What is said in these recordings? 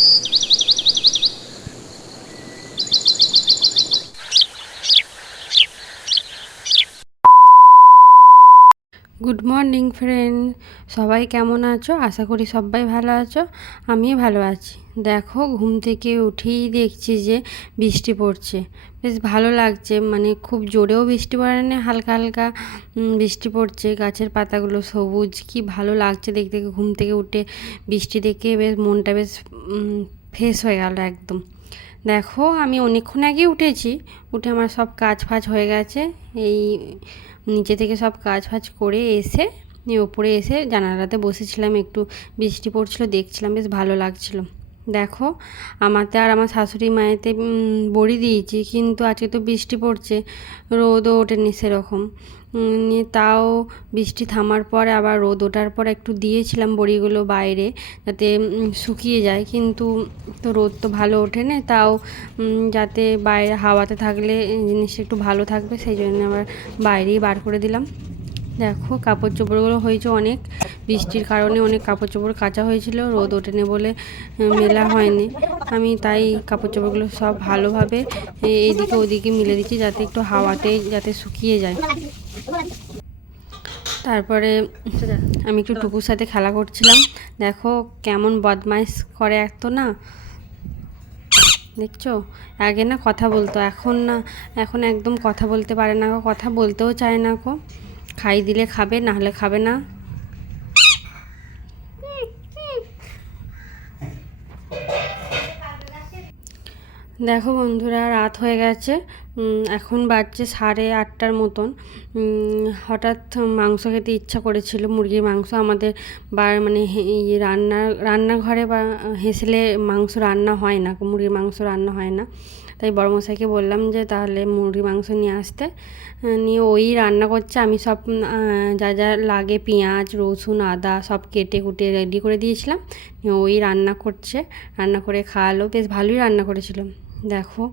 あ。গুড morning friend সবাই কেমন আছো? আশা করি সবাই ভালো আছো। আমি ভালো আছি। দেখো, ঘুম থেকে উঠেই দেখছি যে বৃষ্টি পড়ছে। বেশ ভালো লাগছে। মানে খুব জোরেও বৃষ্টি পড়ে না হালকা হালকা বৃষ্টি পড়ছে। গাছের পাতাগুলো সবুজ। কি ভালো লাগছে দেখতে। ঘুম থেকে উঠে বৃষ্টি দেখে বেশ মনটা বেশ ফ্রেশ হয়ে গেল একদম। দেখো, আমি অনেকক্ষণ আগে উঠেছি। উঠে আমার সব কাজ ফাজ হয়ে গেছে। এই নিচে থেকে সব কাজ ফাজ করে এসে ওপরে এসে জানালাতে বসেছিলাম। একটু বৃষ্টি পড়ছিল, দেখছিলাম, বেশ ভালো লাগছিল। দেখো, আমাতে আর আমার শাশুড়ি মায়েতে বড়ি দিয়েছি, কিন্তু আজকে তো বৃষ্টি পড়ছে, রোদও ওঠেনি সেরকম। নিয়ে তাও বৃষ্টি থামার পরে আবার রোদ ওঠার পর একটু দিয়েছিলাম বড়িগুলো বাইরে, যাতে শুকিয়ে যায়, কিন্তু তো রোদ তো ভালো ওঠে না তাও যাতে বাইরে হাওয়াতে থাকলে, জিনিসটা একটু ভালো থাকবে, সেই জন্য আবার বাইরেই বার করে দিলাম। দেখো কাপড় চোপড়গুলো হয়েছে অনেক। বৃষ্টির কারণে অনেক কাপড় চোপড় কাচা হয়েছিল, রোদ ওঠেনি বলে মেলা হয়নি। আমি তাই কাপড় চোপড়গুলো সব ভালোভাবে এইদিকে ওদিকে মিলে দিচ্ছি যাতে একটু হাওয়াতে যাতে শুকিয়ে যায়। তারপরে আমি একটু টুকুর সাথে খেলা করছিলাম। দেখো কেমন বদমাইশ করে এক তো না। দেখছ? আগে না কথা বলতো, এখন না, এখন একদম কথা বলতে পারে না কথা বলতেও চায় না গো। খাই দিলে খাবে না হলে খাবে না। দেখো বন্ধুরা রাত হয়ে গেছে। এখন বাজছে সাড়ে আটটার মতন। হঠাৎ মাংস খেতে ইচ্ছা করেছিল, মুরগির মাংস। আমাদের বা মানে ইয়ে রান্না, রান্নাঘরে বা হেসেলে মাংস রান্না হয় না, মুরগির মাংস রান্না হয় না। তাই বড়মশাইকে বললাম যে, তাহলে মুরগির মাংস নিয়ে আসতে। নিয়ে ওই রান্না করছে। আমি সব যা যা লাগে, পেঁয়াজ, রসুন, আদা সব কেটে কুটে রেডি করে দিয়েছিলাম। নিয়ে ওই রান্না করছে। রান্না করে খাওয়ালো। বেশ ভালোই রান্না করেছিল। দেখো।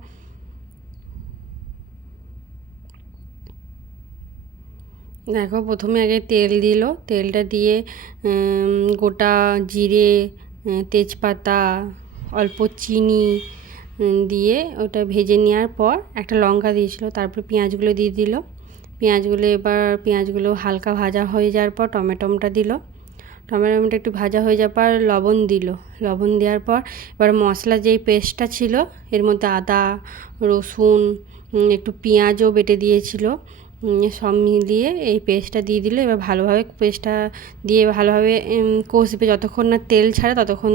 দেখো, প্রথমে আগে তেল দিল। তেলটা দিয়ে গোটা জিরে তেজপাতা, অল্প চিনি দিয়ে ওটা ভেজে নেওয়ার পর একটা লঙ্কা দিয়েছিল, তারপর পেঁয়াজগুলো দিয়ে দিল। পেঁয়াজগুলো এবার, পেঁয়াজগুলো হালকা ভাজা হয়ে যাওয়ার পর টমেটোমটা দিল। টমেটোমটা একটু ভাজা হয়ে যাওয়ার পর লবণ দিল। লবণ দেওয়ার পর এবার মশলা যেই পেস্টটা ছিল, এর মধ্যে আদা, রসুন একটু পেঁয়াজও বেটে দিয়েছিল। সব মিলিয়ে এই পেস্টটা দিয়ে দিল। এবার ভালোভাবে পেস্টটা দিয়ে ভালোভাবে কষবে। যতক্ষণ না তেল ছাড়ে ততক্ষণ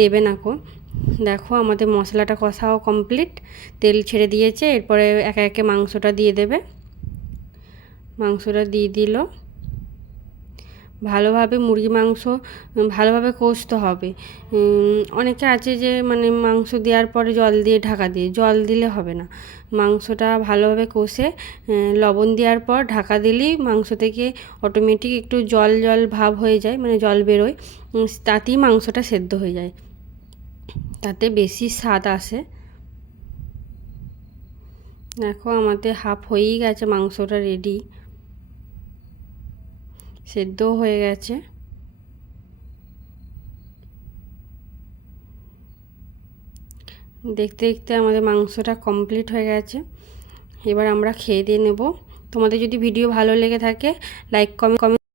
দেবে না কো। দেখো আমাদের মশলাটা কষাও কমপ্লিট। তেল ছেড়ে দিয়েছে। এরপরে একে একে মাংসটা দিয়ে দেবে। মাংসটা দিয়ে দিল। ভালোভাবে মুরগি মাংস ভালোভাবে কষতে হবে। অনেকে আছে যে মানে মাংস দেওয়ার পরে জল দিয়ে ঢাকা দিয়ে, জল দিলে হবে না। মাংসটা ভালোভাবে কষে লবণ দেওয়ার পর ঢাকা দিলেই মাংস থেকে অটোমেটিক একটু জল জল ভাব হয়ে যায় মানে জল বেরোয় তাতেই মাংসটা সেদ্ধ হয়ে যায়। তাতে বেশি স্বাদ আসে। দেখো, আমাদের হাফ হয়েই গেছে মাংসটা রেডি সেদ্ধও হয়ে গেছে। দেখতে দেখতে আমাদের মাংসটা কমপ্লিট হয়ে গেছে। এবার আমরা খেয়ে দিয়ে নেব। তোমাদের যদি ভিডিও ভালো লেগে থাকে লাইক কমেন্ট কমেন্ট